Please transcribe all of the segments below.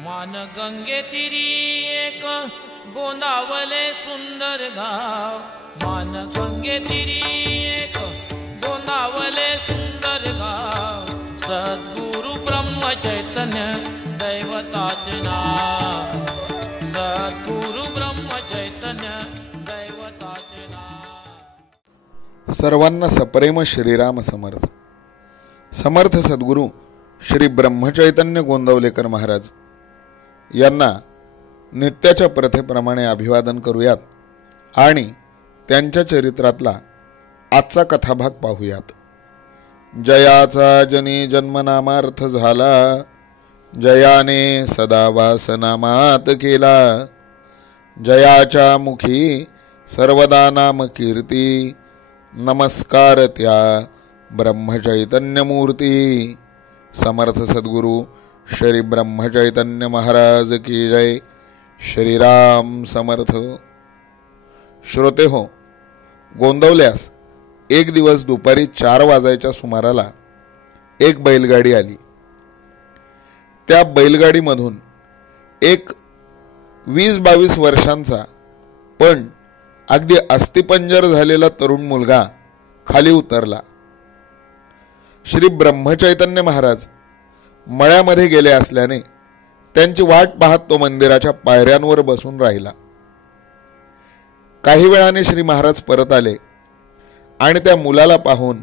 मान गंगे तिरी एक गोंदावले सुंदर गाव, मान गंगे तिरी एक गोंदावले सुंदर गाव, सद्गुरु ब्रह्म चैतन्य दैवताचे नाव, सद्गुरु ब्रह्म चैतन्य दैवताचे नाव। सर्वांना सप्रेम श्रीराम समर्थ। समर्थ सद्गुरू श्री ब्रह्मचैतन्य गोंदवलेकर महाराज यांना नित्याच्या प्रथेप्रमाणे अभिवादन करूयात आणि त्यांच्या चरित्रातला आजचा कथाभाग पाहूयात। जयाचा जनी जन्मनामार्थ झाला, जयाने सदा वासनामात केला, जयाच्या मुखी सर्वदा नाम कीर्ती, नमस्कार त्या ब्रह्मचैतन्य मूर्ती। समर्थ सद्गुरु श्री ब्रह्मचैतन्य महाराज की जय। श्रीराम समर्थ। श्रोते हो, गोंदवल्यास एक दिवस दुपारी 4 वाजायच्या सुमाराला एक बैलगाडी आली। त्या बैलगाडीमधून एक 20-22 वर्षांचा पण अगदी अस्थिपंजर झालेला तरुण मुलगा खाली उतरला। श्री ब्रह्मचैतन्य महाराज मळ्यामध्ये गेले असल्याने त्यांची वाट पाहत तो मंदिराच्या पायऱ्यांवर बसून राहिला। काही वेळाने श्री महाराज परत आले आणि त्या मुलाला पाहून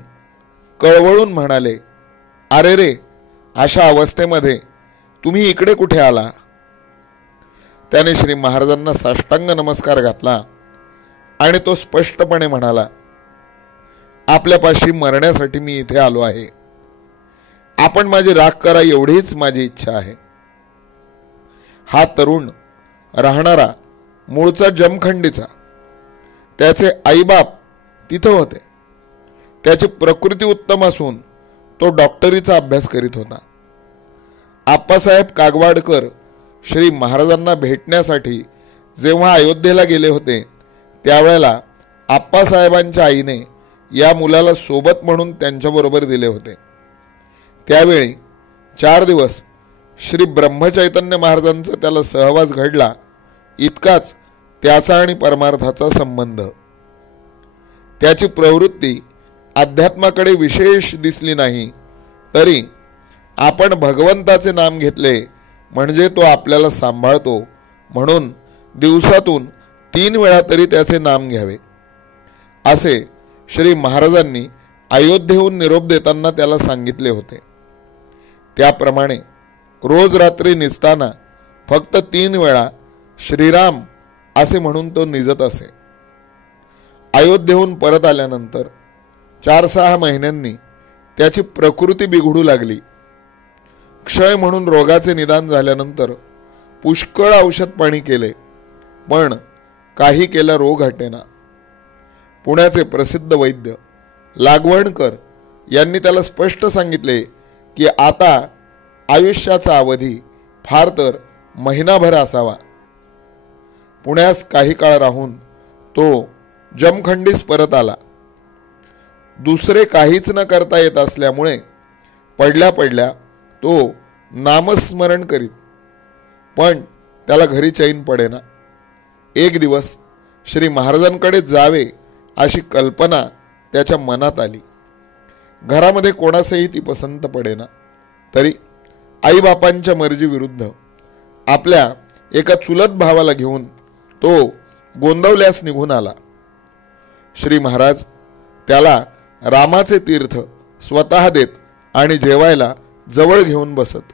कळवळून म्हणाले, अरे रे, अशा अवस्थेमध्ये तुम्ही इकडे कुठे आला? त्याने श्री महाराजांना साष्टांग नमस्कार घातला आणि तो स्पष्टपणे म्हणाला, आपल्यापाशी मरण्यासाठी मी इथे आलो आहे। आपण माझी राख करा एवढीच माझी इच्छा आहे। हा तरुण राहणारा मूळचा जमखंडीचा, त्याचे आईबाप तिथं होते। त्याची प्रकृती उत्तम असून तो डॉक्टरीचा अभ्यास करीत होता। आप्पासाहेब कागवाडकर श्री महाराजांना भेटण्यासाठी जेव्हा अयोध्येला गेले होते त्यावेळेला आप्पासाहेबांच्या आईने या मुलाला सोबत म्हणून त्यांच्याबरोबर दिले होते। त्यावेळी 4 दिवस श्री ब्रह्मचैतन्य महाराजांचा त्याला सहवास घडला, इतकाच त्याचा आणि परमार्थाचा संबंध। त्याची प्रवृत्ती अध्यात्माकडे विशेष दिसली नाही, तरी आपण भगवंताचे नाम घेतले म्हणजे तो आपल्याला सांभाळतो, म्हणून दिवसातून 3 वेळा तरी त्याचे नाम घ्यावे, असे श्री महाराजांनी अयोध्येहून निरोप देताना त्याला सांगितले होते। त्याप्रमाणे रोज रात्री निजताना फक्त 3 वेळा श्रीराम असे म्हणून तो निजत असे। अयोध्येहून परत आल्यानंतर 4-6 महिन्यांनी त्याची प्रकृती बिघडू लागली। क्षय म्हणून रोगाचे निदान झाल्यानंतर पुष्कळ औषध पाणी केले, पण काही केला रोग हटेना। पुण्याचे प्रसिद्ध वैद्य लागवणकर यांनी त्याला स्पष्ट सांगितले की आता आयुष्याचा अवधी फार तर महिनाभर असावा। पुण्यास काही काळ राहून तो जमखंडीस परत आला। दुसरे काहीच न करता येत असल्यामुळे पडल्या पडल्या तो नामस्मरण करीत, पण त्याला घरी चैन पडेना। एक दिवस श्री महाराजांकडे जावे अशी कल्पना त्याच्या मनात आली। घरामध्ये कोणासही ती पसंत पडेना, तरी आईबापांच्या मर्जीविरुद्ध आपल्या एका चुलत भावाला घेऊन तो गोंदवल्यास निघून आला। श्री महाराज त्याला रामाचे तीर्थ स्वतः देत आणि जेवायला जवळ घेऊन बसत।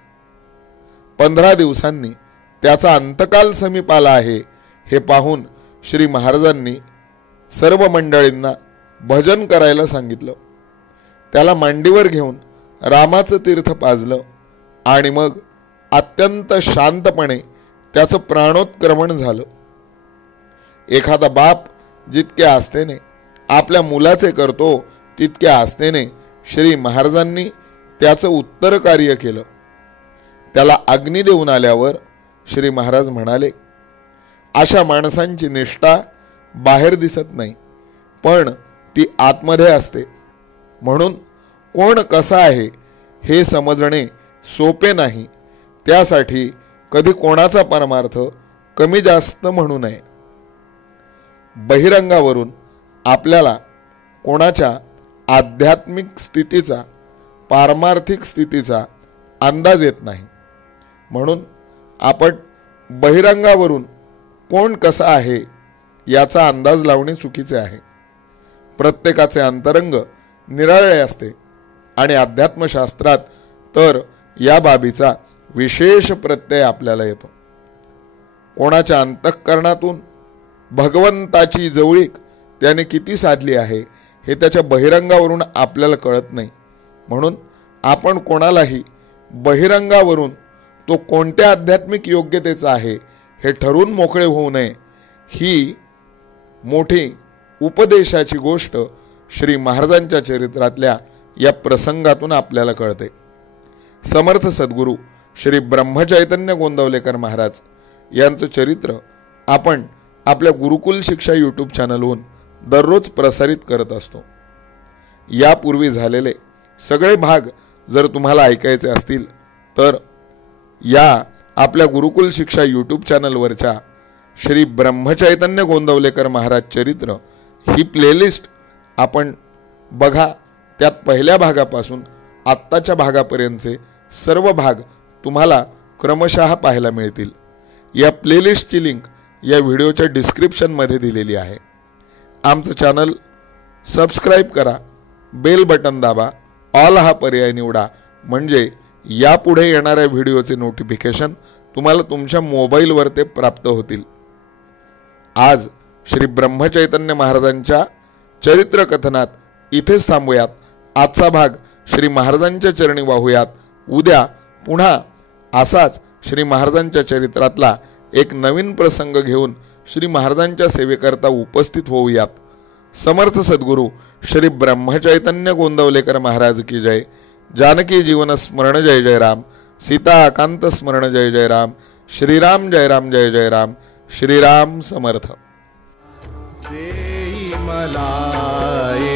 15 दिवसांनी त्याचा अंतकाल समीप आला आहे हे पाहून श्री महाराजांनी सर्व मंडळींना भजन करायला सांगितलं। त्याला मांडीवर घेऊन रामाचं तीर्थ पाजलं आणि मग अत्यंत शांतपणे त्याचं प्राणोत्क्रमण झालं। एखादा बाप जितक्या आस्थेने आपल्या मुलाचे करतो तितक्या आस्थेने श्री महाराजांनी त्याचं उत्तर कार्य केलं। त्याला अग्नी देऊन आल्यावर श्री महाराज म्हणाले, अशा माणसांची निष्ठा बाहेर दिसत नाही, पण ती आतमध्ये असते, म्हणून कोण कसा आहे हे समजणे सोपे नाही। त्यासाठी कधी कोणाचा परमार्थ कमी जास्त म्हणू नये. बहिरंगावरून आपल्याला कोणाच्या आध्यात्मिक स्थितीचा, पारमार्थिक स्थितीचा अंदाज येत नाही. म्हणून आपण बहिरंगावरून कोण कसा आहे याचा अंदाज लावणे चुकीचे आहे. प्रत्येकाचे अंतरंग निराळे असते आणि अध्यात्मशास्त्रात तर या बाबीचा विशेष प्रत्यय आपल्याला येतो. कोणाच्या अंतःकरणातून भगवंताची जवळीक त्याने किती साधली आहे हे त्याच्या बहिरंगावरून आपल्याला कळत नाही. म्हणून आपण कोणालाही बहिरंगावरून तो कोणत्या आध्यात्मिक योग्यतेचा आहे हे ठरवून मोकळे होऊ नये. ही मोठी उपदेशाची गोष्ट श्री महाराजांच्या चरित्रातल्या या प्रसंगातून आपल्याला कळते. समर्थ सद्गुरू श्री ब्रह्मचैतन्य गोंदवलेकर महाराज यांचं चरित्र आपण आपल्या गुरुकुल शिक्षा यूट्यूब चॅनलहून दररोज प्रसारित करत असतो. यापूर्वी झालेले सगळे भाग जर तुम्हाला ऐकायचे असतील तर या आपल्या गुरुकुल शिक्षा यूट्यूब चॅनलवरच्या श्री ब्रह्मचैतन्य गोंदवलेकर महाराज चरित्र ही प्लेलिस्ट आपण बघा. त्यात पहिल्या भागापासून आत्ताच्या भागापर्यंतचे सर्व भाग तुम्हाला क्रमशः पाहायला मिळतील. या प्लेलिस्टची लिंक या व्हिडिओच्या डिस्क्रिप्शनमध्ये दिलेली आहे. आमचं चॅनल सबस्क्राईब करा, बेल बटन दाबा, ऑल हा पर्याय निवडा, म्हणजे यापुढे येणाऱ्या व्हिडिओचे नोटिफिकेशन तुम्हाला तुमच्या मोबाईलवर ते प्राप्त होतील. आज श्री ब्रह्मचैतन्य महाराजांच्या चरित्र कथनात इथेच थांबूयात. आजचा भाग श्री महाराजांच्या चरणी वाहूयात. उद्या पुन्हा असाच श्री महाराजांच्या चरित्रातला एक नवीन प्रसंग घेऊन श्री महाराजांच्या सेवेकरता उपस्थित होऊयात. समर्थ सद्गुरू श्री ब्रह्मचैतन्य गोंदवलेकर महाराज की जय. जानकी जीवन स्मरण जय जय राम. सीता कांत स्मरण जय जय राम. श्रीराम जय राम जय जय राम. श्रीराम समर्थ. देई मला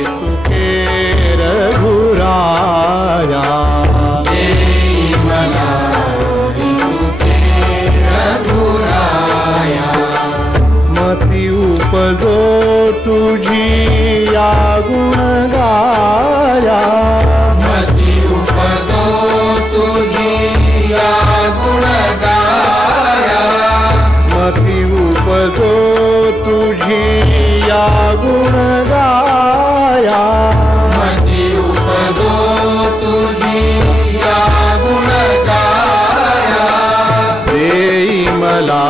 तुके रघुराया. देई मला तुके रघुराया. मती उपजो तुझी या गुण गाया. मती उपजो तुझी या गुण गाया. मती उपजो तुझी या गुण गाया. मती उपजो तुझी या गुण गाया. देई मला